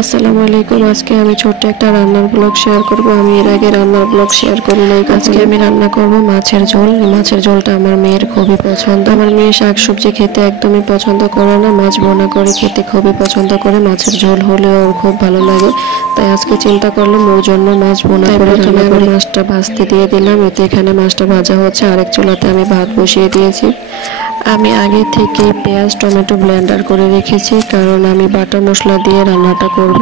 আসসালামু আলাইকুম। আজকে আমি ছোট্ট একটা রান্নার ব্লগ শেয়ার করব। আমি এর আগে রান্নার ব্লগ শেয়ার করি নাই। আজকে আমি রান্না করব মাছের ঝোল। মাছের ঝোলটা আমার মেয়ের খুবই পছন্দ। আমার মেয়ে শাকসবজি খেতে একদমই পছন্দ করে না, মাছ ভুনা করে খেতে খুবই পছন্দ করে। মাছের ঝোল হলে ওর খুব ভালো লাগে, তাই আজকে চিন্তা করলাম ওর জন্য মাছ ভুনা করে রান্না করে। মাছটা ভাজতে দিয়ে দিলাম। এতে এখানে মাছটা ভাজা হচ্ছে, আরেক চুলাতে আমি ভাত বসিয়ে দিয়েছি। আমি আগে থেকে পেঁয়াজ টমেটো ব্লেন্ডার করে রেখেছি, কারণ আমি বাটা মশলা দিয়ে রান্নাটা করব,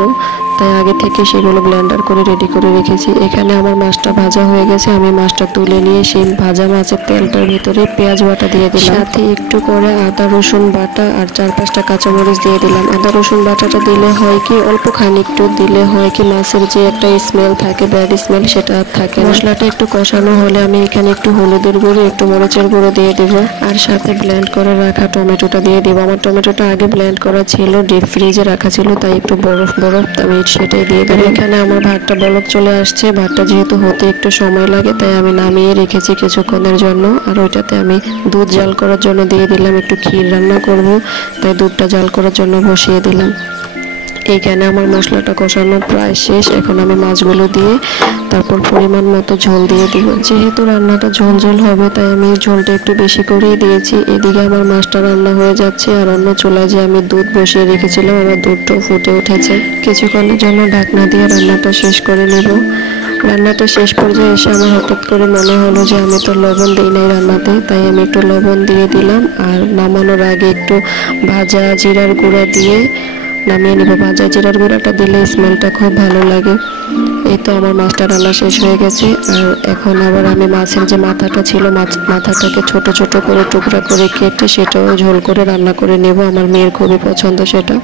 তাই আগে থেকে সেগুলো ব্লেন্ডার করে রেডি করে রেখেছি। এখানে আমার মাছটা ভাজা হয়ে গেছে। আমি মাছটা তুলে নিয়ে সেই ভাজা মাছের তেলটার ভিতরে পেঁয়াজ বাটা দিয়ে দিলাম, সাথে একটু করে আদা রসুন বাটা আর 4-5টা কাঁচামরিচ দিয়ে দিলাম। আদা রসুন বাটাটা দিলে হয় কি, অল্প খানিকটু দিলে হয় কি, মাছের যে একটা স্মেল থাকে, ব্যাড স্মেল, সেটা আর থাকে। মশলাটা একটু কষানো হলে আমি এখানে একটু হলুদের গুঁড়ো একটু মরিচের গুঁড়ো দিয়ে দেবো, আর সাথে ব্লেন্ড করে রাখা টমেটোটা দিয়ে দেবো। আমার টমেটোটা আগে ব্লেন্ড করা ছিল, ডিপ ফ্রিজে রাখা ছিল, তাই একটু বরফ আমি সেটাই দিয়ে দেবো। এখানে আমার ভাতটা বলক চলে আসছে। ভাতটা যেহেতু হতে একটু সময় লাগে, তাই আমি নামিয়ে রেখেছি কিছুক্ষণের জন্য। আর ওইটাতে আমি দুধ জাল করার জন্য দিয়ে দিলাম। একটু ক্ষীর রান্না করব, তাই দুধটা জাল করার জন্য বসিয়ে দিলাম। এইখানে আমার মশলাটা কষানো প্রায় শেষ। এখন আমি মাছগুলো দিয়ে তারপর পরিমাণ মতো ঝোল দিয়ে দিব। যেহেতু রান্নাটা ঝোল ঝোল হবে, তাই আমি ঝোলটা একটু বেশি করেই দিয়েছি। এদিকে আমার মাছটা রান্না হয়ে যাচ্ছে, আর অন্য চুলায় যে আমি দুধ বসিয়ে রেখেছিলাম, আমার দুধটাও ফুটে উঠেছে। কিছুক্ষণের জন্য ঢাকনা দিয়ে রান্নাটা শেষ করে নেব। রান্নাটা শেষ পর্যায়ে এসে আমার হঠাৎ করে মনে হলো যে আমি তো লবণ দিই নাই রান্নাতে, তাই আমি একটু লবণ দিয়ে দিলাম। আর নামানোর আগে একটু ভাজা জিরার গুঁড়া দিয়ে নামিয়ে নেব। ভাজা জিরার গুঁড়াটা দিলে স্মেলটা খুব ভালো লাগে। এই তো আমার মাছটা রান্না শেষ হয়ে গেছে। আর এখন আবার আমি মাছের যে মাথাটা ছিল, মাথাটাকে ছোট ছোট করে টুকরা করে কেটে সেটাও ঝোল করে রান্না করে নেব। আমার মেয়ের খুবই পছন্দ সেটা।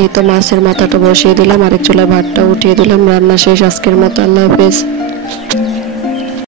এই তো মাছের মাথাটা বসিয়ে দিলাম, আরেক চুলায় ভাতটা উঠিয়ে দিলাম। রান্না শেষ আজকের মতো। আল্লাহ হাফেজ।